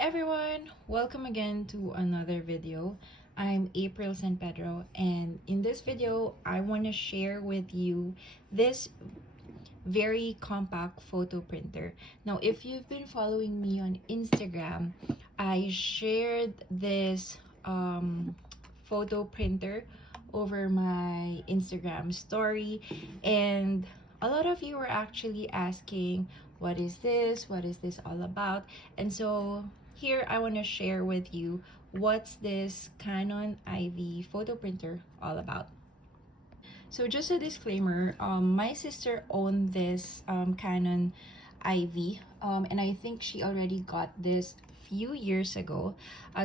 everyone! Welcome again to another video. I'm April San Pedro, and in this video I want to share with you this very compact photo printer. Now if you've been following me on Instagram, I shared this photo printer over my Instagram story, and a lot of you were actually asking, what is this? What is this all about? And so here I want to share with you what's this Canon Ivy photo printer all about. So just a disclaimer, my sister owned this Canon Ivy, and I think she already got this few years ago.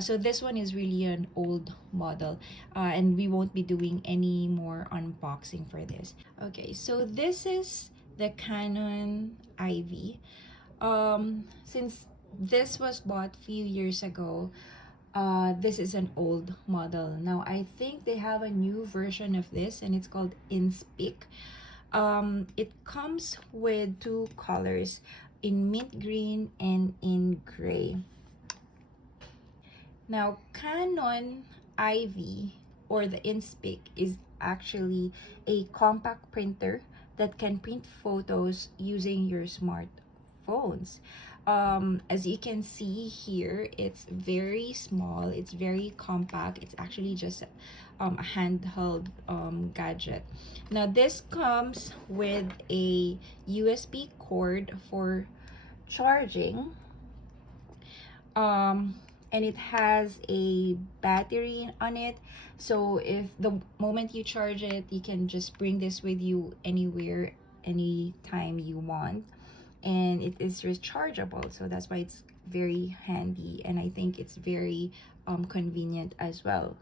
So this one is really an old model, and we won't be doing any more unboxing for this. Okay, so this is the Canon Ivy. Since this was bought few years ago, this is an old model. Now I think they have a new version of this, and it's called Inspic. It comes with two colors, in mint green and in gray. Now Canon Ivy, or the Inspic, is actually a compact printer that can print photos using your smartphones. As you can see here, it's very small, it's very compact. It's actually just a handheld gadget. Now this comes with a USB cord for charging, and it has a battery on it, so if the moment you charge it, you can just bring this with you anywhere, anytime you want. And it is rechargeable, so that's why it's very handy, and I think it's very convenient as well.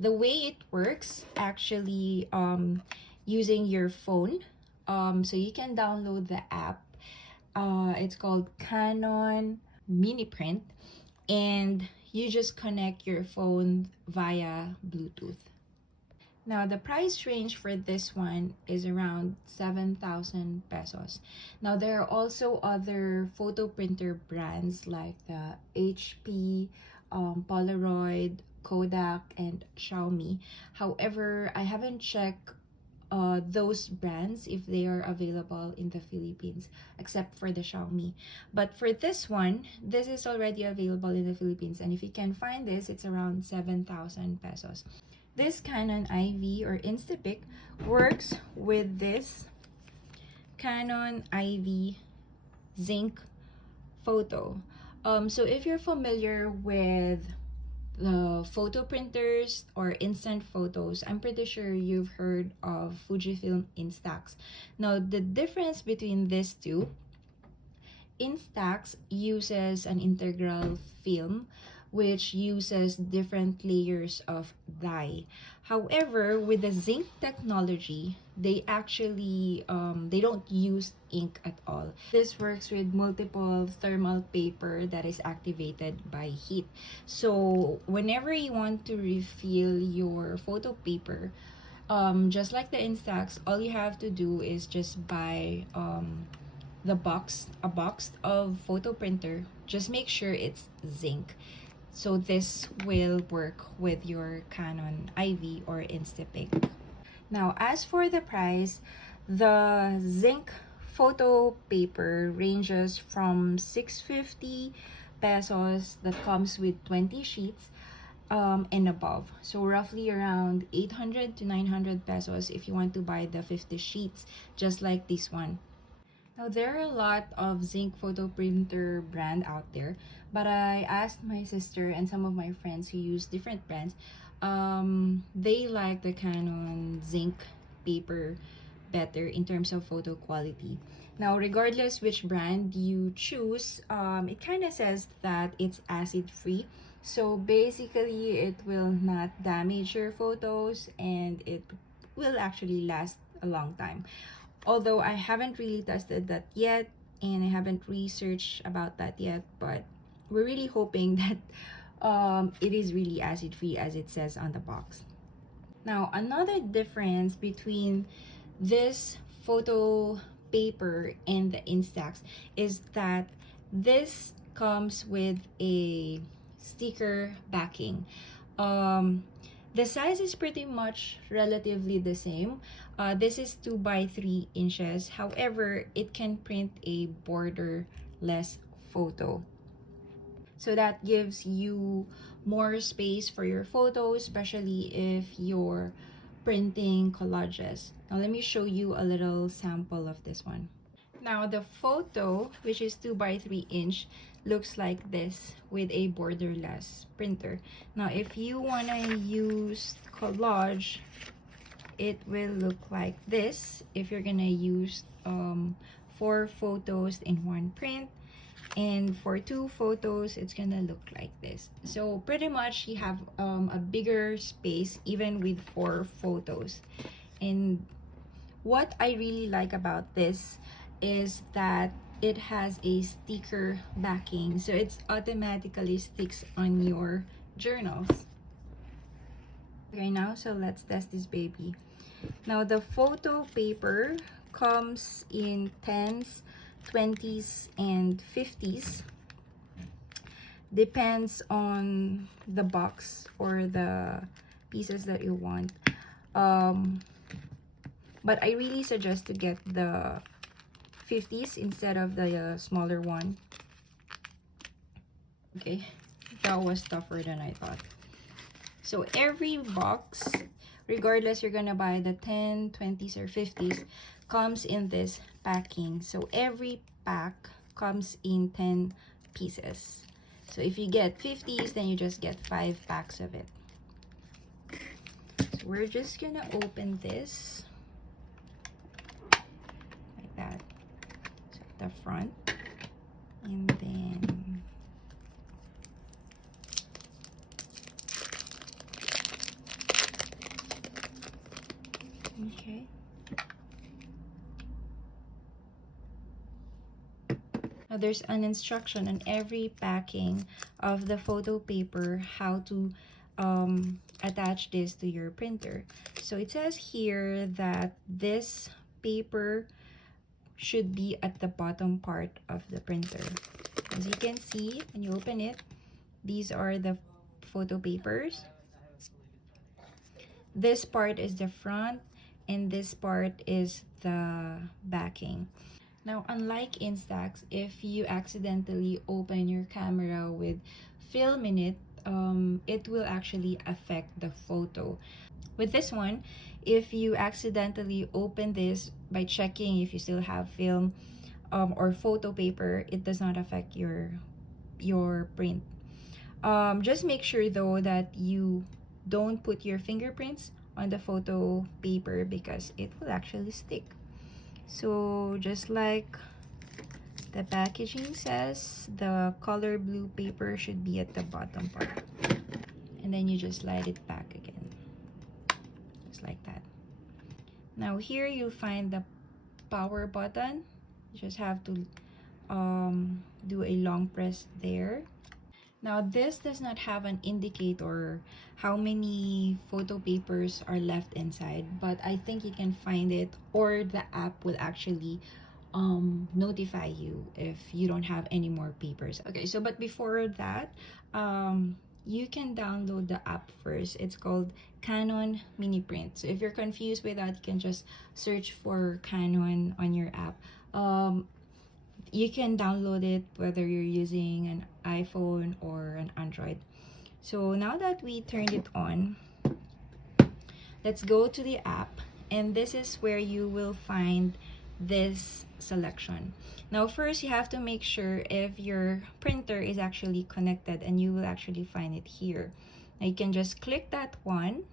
The way it works, actually, using your phone, so you can download the app. It's called Canon Mini Print, and you just connect your phone via Bluetooth. Now the price range for this one is around 7,000 pesos. Now there are also other photo printer brands like the HP, Polaroid, Kodak, and Xiaomi. However, I haven't checked those brands if they are available in the Philippines, except for the Xiaomi. But for this one, this is already available in the Philippines, and if you can find this, it's around 7,000 pesos. This Canon Ivy or Inspic works with this Canon Ivy Zinc Photo. So if you're familiar with the photo printers or instant photos, I'm pretty sure you've heard of Fujifilm Instax. Now the difference between these two, Instax uses an integral film which uses different layers of dye. However, with the zinc technology, they actually they don't use ink at all. This works with multiple thermal paper that is activated by heat. So whenever you want to refill your photo paper, just like the Instax, all you have to do is just buy a box of photo printer. Just make sure it's zinc. So this will work with your Canon Ivy or Inspic. Now, as for the price, the zinc photo paper ranges from 650 pesos, that comes with 20 sheets, and above. So roughly around 800 to 900 pesos if you want to buy the 50 sheets, just like this one. Now, there are a lot of zinc photo printer brand out there, but I asked my sister and some of my friends who use different brands. They like the Canon zinc paper better in terms of photo quality. Now, regardless which brand you choose, it kind of says that it's acid free. So basically, it will not damage your photos, and it will actually last a long time. Although I haven't really tested that yet, and I haven't researched about that yet, but we're really hoping that it is really acid free as it says on the box. Now, another difference between this photo paper and the Instax is that this comes with a sticker backing. The size is pretty much relatively the same. This is 2 by 3 inches. However, it can print a borderless photo. So that gives you more space for your photos, especially if you're printing collages. Now let me show you a little sample of this one. Now the photo, which is 2 by 3 inch, looks like this with a borderless printer. Now if you want to use collage, it will look like this if you're gonna use 4 photos in one print, and for 2 photos it's gonna look like this. So pretty much you have a bigger space even with 4 photos. And what I really like about this is that it has a sticker backing, so it automatically sticks on your journals. Okay, now so let's test this baby. Now the photo paper comes in 10s, 20s, and 50s. Depends on the box or the pieces that you want. But I really suggest to get the 50s instead of the smaller one. Okay, that was tougher than I thought. So every box, regardless you're gonna buy the 10, 20s, or 50s, comes in this packing. So every pack comes in 10 pieces. So if you get 50s, then you just get 5 packs of it. So we're just gonna open this like that. So at the front, and then okay. Now there's an instruction on every packing of the photo paper how to attach this to your printer. So it says here that this paper should be at the bottom part of the printer. As you can see, when you open it, these are the photo papers. This part is the front, and this part is the backing. Now, unlike Instax, if you accidentally open your camera with film in it, it will actually affect the photo. With this one, if you accidentally open this by checking if you still have film or photo paper, it does not affect your print. Just make sure though that you don't put your fingerprints on the photo paper because it will actually stick. So just like the packaging says, the color blue paper should be at the bottom part, and then you just slide it back again, just like that. Now here you'll find the power button. You just have to do a long press there. Now this does not have an indicator how many photo papers are left inside, but I think you can find it, or the app will actually notify you if you don't have any more papers. Okay, so but before that, you can download the app first. It's called Canon Mini Print. So if you're confused with that, you can just search for Canon on your app. You can download it whether you're using an iPhone or an Android. So now that we turned it on, let's go to the app, and this is where you will find this selection. Now first you have to make sure if your printer is actually connected, and you will actually find it here. Now you can just click that one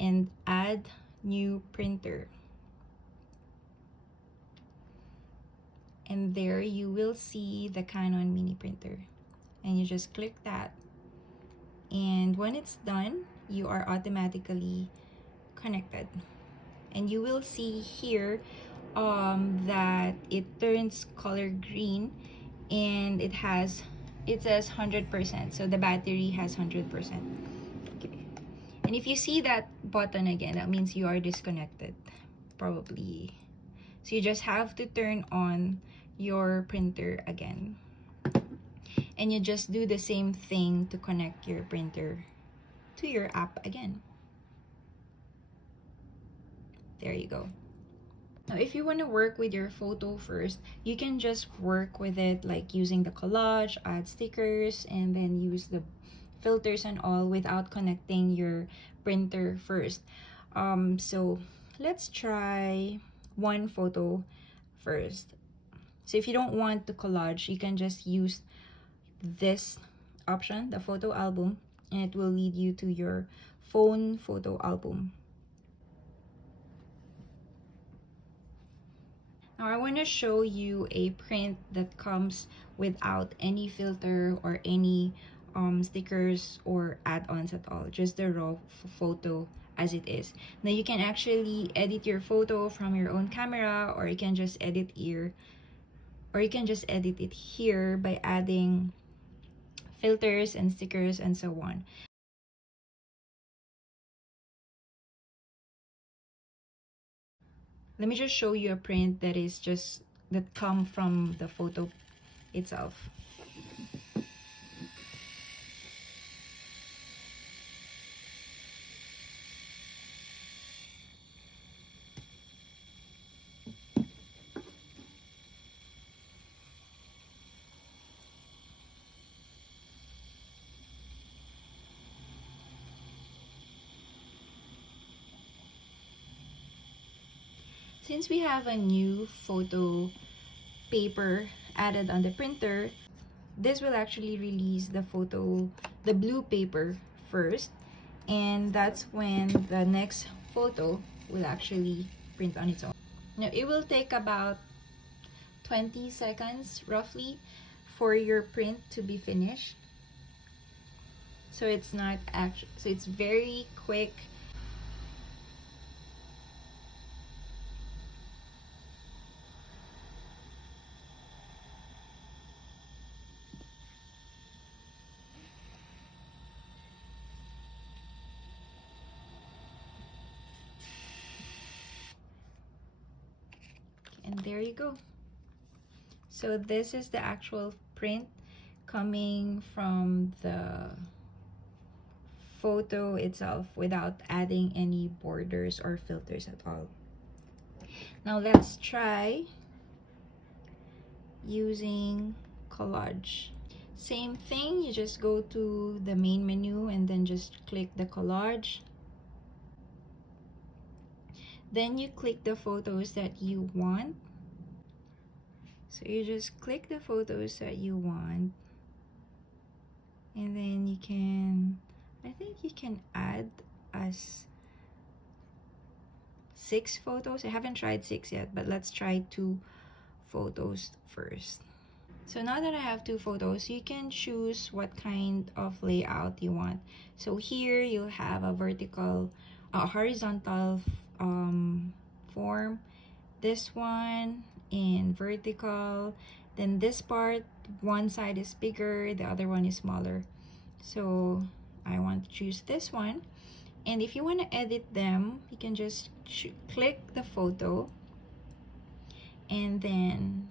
and add new printer, and there you will see the Canon mini printer, and you just click that, and when it's done you are automatically connected. And you will see here that it turns color green, and it says 100%, so the battery has 100%. Okay. And if you see that button again, that means you are disconnected probably. So you just have to turn on your printer again. And you just do the same thing to connect your printer to your app again. There you go. Now, if you want to work with your photo first, you can just work with it like using the collage, add stickers, and then use the filters and all without connecting your printer first. So let's try one photo first. So if you don't want to collage, you can just use this option, the photo album, and it will lead you to your phone photo album. Now I want to show you a print that comes without any filter or any stickers or add-ons at all, just the raw photo as it is. Now you can actually edit your photo from your own camera, or you can just edit here, or you can just edit it here by adding filters and stickers and so on. Let me just show you a print that come from the photo itself. Since we have a new photo paper added on the printer, this will actually release the blue paper first, and that's when the next photo will actually print on its own. Now it will take about 20 seconds roughly for your print to be finished. So it's not actually, so it's very quick. And there you go. So this is the actual print coming from the photo itself without adding any borders or filters at all. Now let's try using collage. Same thing, you just go to the main menu and then just click the collage. Then you click the photos that you want. So you just click the photos that you want, and then you can, I think you can add as 6 photos. I haven't tried 6 yet, but let's try 2 photos first. So now that I have 2 photos, you can choose what kind of layout you want. So here you'll have a horizontal form, this one in vertical, then this part, one side is bigger, the other one is smaller. So I want to choose this one. And if you want to edit them, you can just click the photo, and then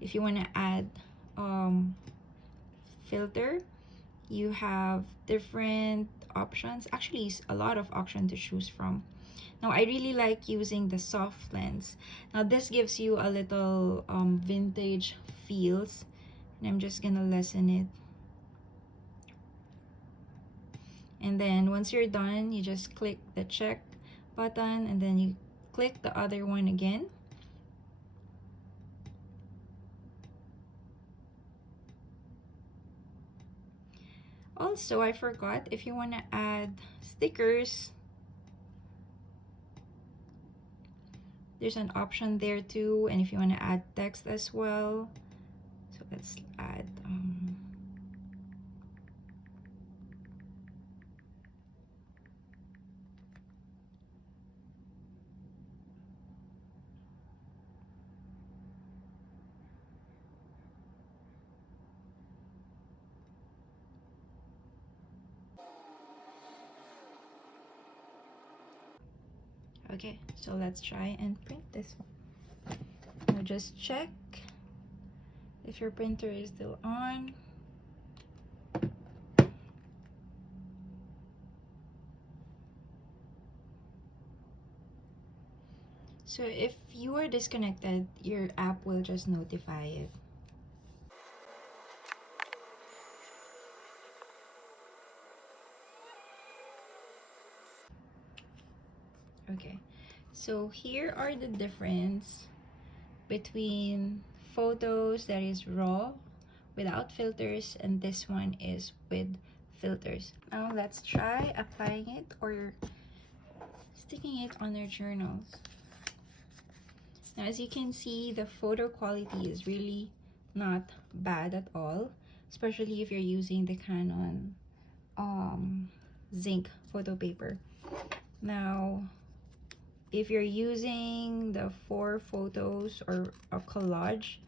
if you want to add filter, you have different options. Actually, a lot of options to choose from. Now I really like using the soft lens. Now this gives you a little vintage feels, and I'm just gonna lessen it. And then once you're done, you just click the check button, and then you click the other one again. Also, I forgot, if you want to add stickers, there's an option there too. And if you want to add text as well, so let's add okay, so let's try and print this one. Now just check if your printer is still on. So if you are disconnected, your app will just notify it. Okay, so here are the difference between photos that is raw without filters and this one is with filters. Now let's try applying it or sticking it on our journals. Now as you can see, the photo quality is really not bad at all, especially if you're using the Canon Zinc Photo paper. Now if you're using the 4 photos or a collage,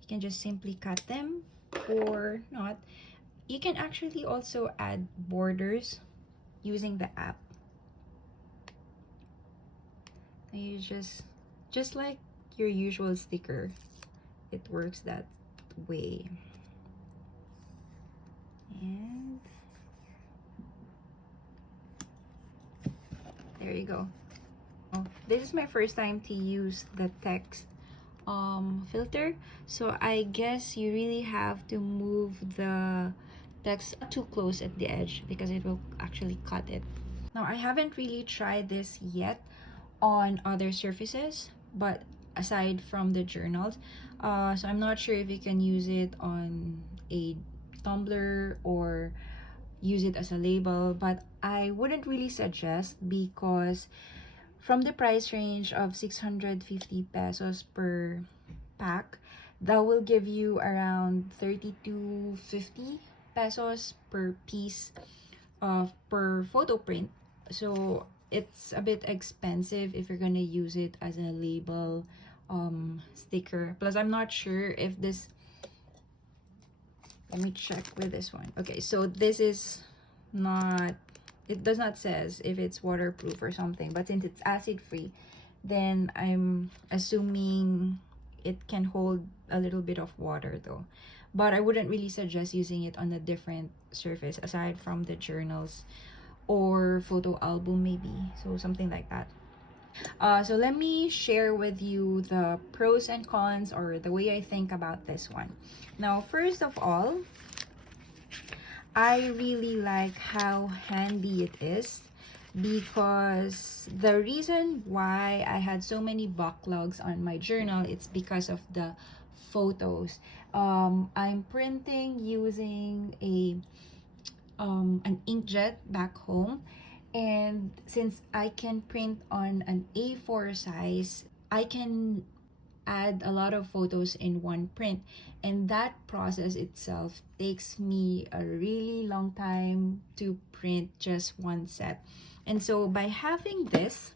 you can just simply cut them or not. You can actually also add borders using the app. And you just like your usual sticker, it works that way. And there you go. Oh, this is my first time to use the text filter, so I guess you really have to move the text too close at the edge because it will actually cut it. Now I haven't really tried this yet on other surfaces, but aside from the journals, so I'm not sure if you can use it on a tumbler or use it as a label, but I wouldn't really suggest because from the price range of 650 pesos per pack, that will give you around 30 to 50 pesos per piece per photo print. So it's a bit expensive if you're gonna use it as a label sticker. Plus I'm not sure if this, let me check with this one. Okay, so this is not, it does not says if it's waterproof or something, but since it's acid free, then I'm assuming it can hold a little bit of water though. But I wouldn't really suggest using it on a different surface aside from the journals or photo album maybe, so something like that. So let me share with you the pros and cons or the way I think about this one. Now first of all, I really like how handy it is, because the reason why I had so many backlogs on my journal, it's because of the photos. I'm printing using an inkjet back home, and since I can print on an A4 size, I can add a lot of photos in one print, and that process itself takes me a really long time to print just one set. And so by having this,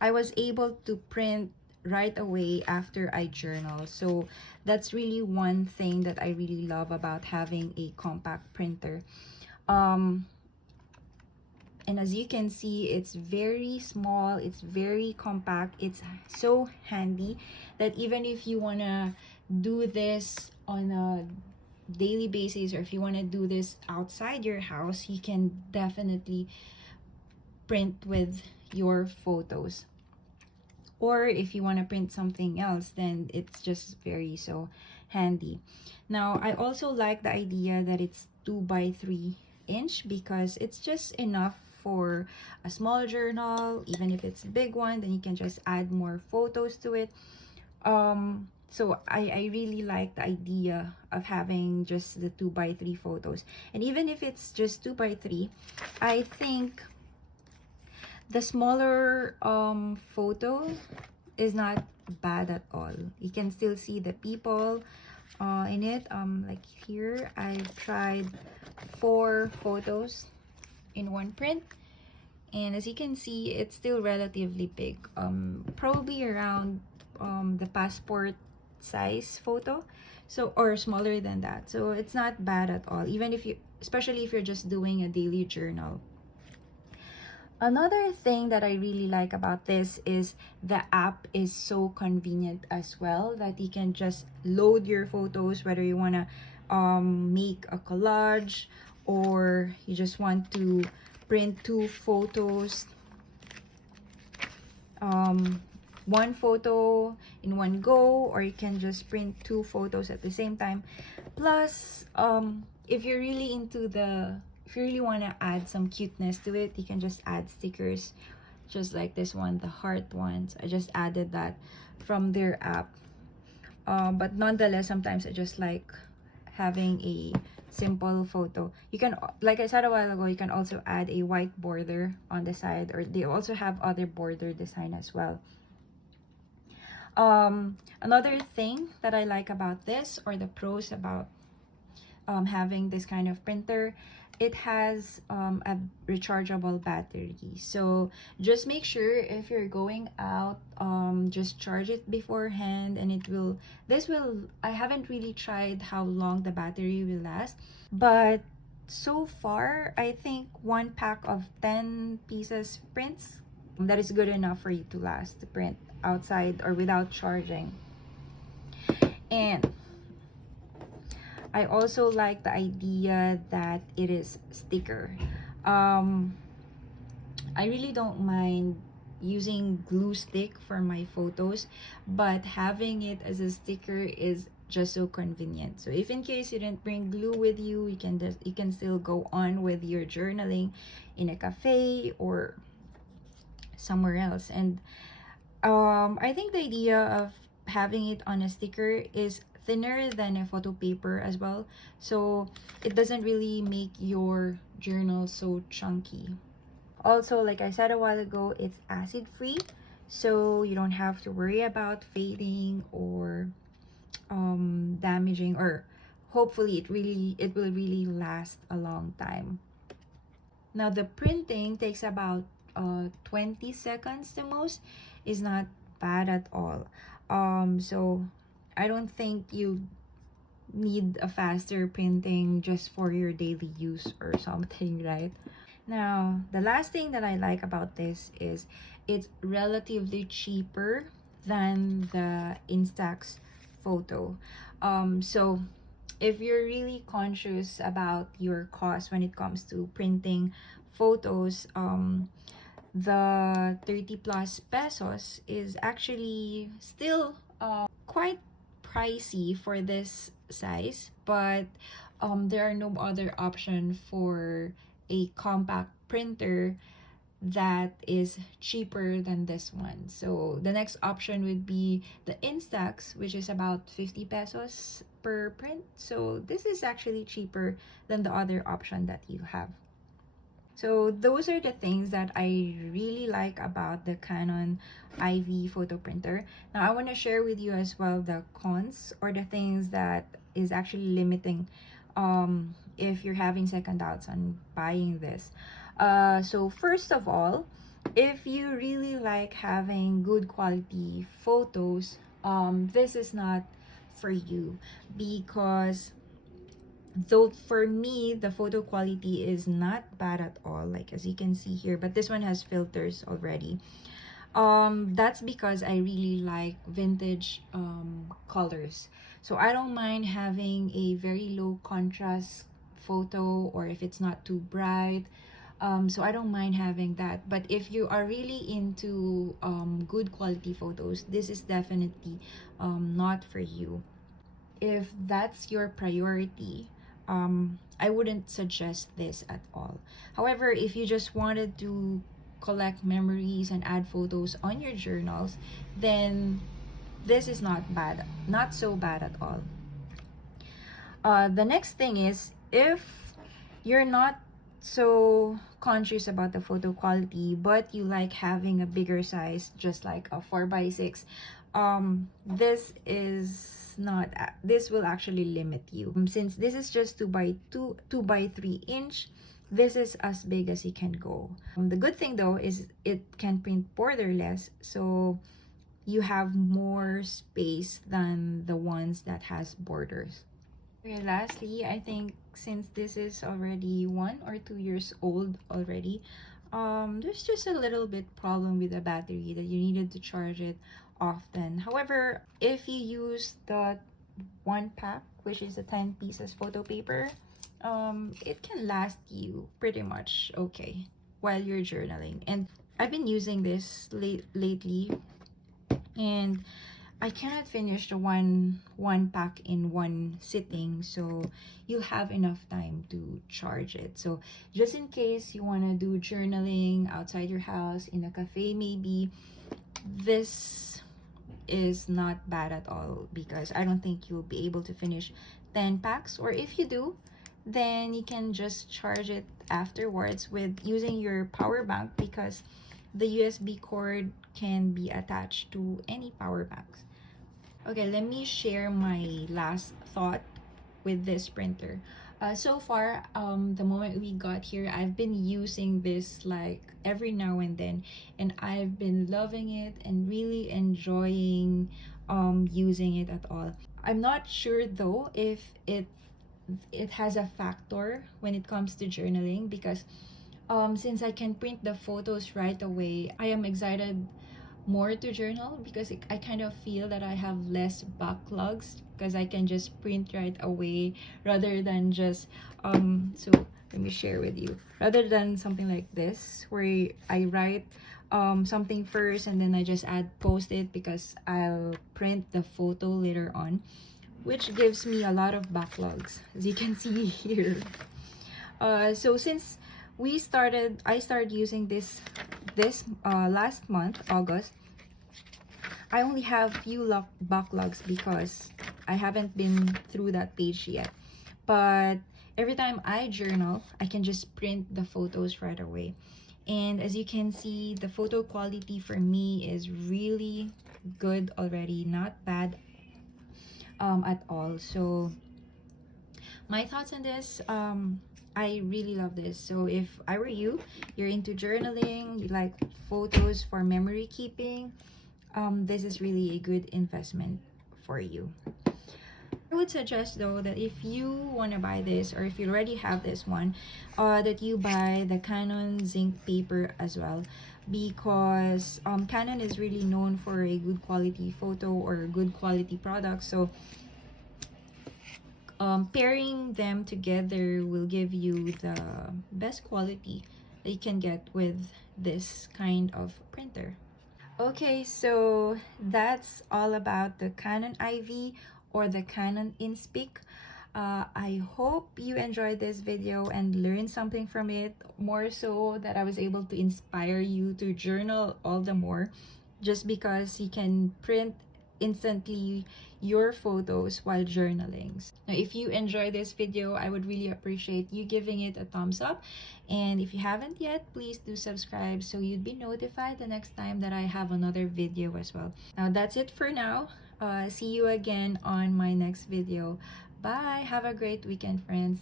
I was able to print right away after I journal. So that's really one thing that I really love about having a compact printer. And as you can see, it's very small, it's very compact, it's so handy that even if you want to do this on a daily basis, or if you want to do this outside your house, you can definitely print with your photos. Or if you want to print something else, then it's just very so handy. Now I also like the idea that it's 2x3 inch, because it's just enough for a small journal. Even if it's a big one, then you can just add more photos to it. So I really like the idea of having just the 2x3 photos. And even if it's just 2x3, I think the smaller photo is not bad at all. You can still see the people in it. Like here, I've tried 4 photos in one print, and as you can see, it's still relatively big, probably around the passport size photo, so, or smaller than that. So it's not bad at all, even if you, especially if you're just doing a daily journal. Another thing that I really like about this is the app is so convenient as well, that you can just load your photos, whether you want to make a collage or you just want to print two photos, one photo in one go, or you can just print two photos at the same time. Plus, if you're really into if you really want to add some cuteness to it, you can just add stickers, just like this one, the heart ones. I just added that from their app. But nonetheless, sometimes I just like having a simple photo. You can, like I said a while ago, you can also add a white border on the side, or they also have other border design as well. Another thing that I like about this, or the pros about having this kind of printer, it has a rechargeable battery. So just make sure if you're going out, just charge it beforehand, and I haven't really tried how long the battery will last, but so far I think one pack of 10 pieces prints, that is good enough for you to last to print outside or without charging. And I also like the idea that it is sticker. I really don't mind using glue stick for my photos, but having it as a sticker is just so convenient. So if in case you didn't bring glue with you, you can still go on with your journaling in a cafe or somewhere else. And I think the idea of having it on a sticker is thinner than a photo paper as well, so it doesn't really make your journal so chunky. Also, like I said a while ago, it's acid free, so you don't have to worry about fading or damaging, or hopefully it will really last a long time. Now the printing takes about 20 seconds the most, is not bad at all. So I don't think you need a faster printing just for your daily use or something, right? Now, the last thing that I like about this is it's relatively cheaper than the Instax photo. So if you're really conscious about your cost when it comes to printing photos, the 30 plus pesos is actually still quite pricey for this size, but there are no other option for a compact printer that is cheaper than this one. So the next option would be the Instax, which is about 50 pesos per print. So this is actually cheaper than the other option that you have. So those are the things that I really like about the Canon Ivy photo printer. Now I want to share with you as well the cons, or the things that is actually limiting if you're having second doubts on buying this. So first of all, if you really like having good quality photos, this is not for you, because though for me the photo quality is not bad at all, like as you can see here, but this one has filters already. That's because I really like vintage colors, so I don't mind having a very low contrast photo, or if it's not too bright. So I don't mind having that. But if you are really into good quality photos, this is definitely not for you. If that's your priority, I wouldn't suggest this at all. However, if you just wanted to collect memories and add photos on your journals, then this is not so bad at all. The next thing is, if you're not so conscious about the photo quality, but you like having a bigger size, just like a 4x6, this will actually limit you. Since this is just 2 by 3 inch, this is as big as you can go. The good thing though is it can print borderless, so you have more space than the ones that has borders. Okay, lastly, I think since this is already 1 or 2 years old already, there's just a little bit problem with the battery that you needed to charge it often. However, if you use the one pack, which is the 10 pieces photo paper, it can last you pretty much okay while you're journaling. And I've been using this lately, and I cannot finish the one pack in one sitting, so you'll have enough time to charge it. So just in case you want to do journaling outside your house, in a cafe maybe, this is not bad at all, because I don't think you'll be able to finish 10 packs, or if you do, then you can just charge it afterwards with using your power bank, because the USB cord can be attached to any power banks. Okay, let me share my last thought with this printer. So far, the moment we got here, I've been using this like every now and then, and I've been loving it and really enjoying using it at all. I'm not sure though if it has a factor when it comes to journaling, because since I can print the photos right away, I am excited more to journal, because I kind of feel that I have less backlogs, because I can just print right away, rather than just so let me share with you, rather than something like this where I write something first and then I just add post it, because I'll print the photo later on, which gives me a lot of backlogs, as you can see here. So since I started using this last month, August, I only have few backlogs because I haven't been through that page yet. But every time I journal, I can just print the photos right away. And as you can see, the photo quality for me is really good already, not bad at all. So my thoughts on this, I really love this. So if I were you, you're into journaling, you like photos for memory keeping, this is really a good investment for you. I would suggest though that if you want to buy this, or if you already have this one, that you buy the Canon Zinc paper as well, because Canon is really known for a good quality photo or good quality product. So pairing them together will give you the best quality that you can get with this kind of printer. Okay, so that's all about the Canon Ivy or the Canon Inspic. I hope you enjoyed this video and learned something from it, more so that I was able to inspire you to journal all the more, just because you can print instantly your photos while journaling. Now, if you enjoyed this video, I would really appreciate you giving it a thumbs up. And if you haven't yet, please do subscribe so you'd be notified the next time that I have another video as well. Now, that's it for now. See you again on my next video. Bye. Have a great weekend, friends.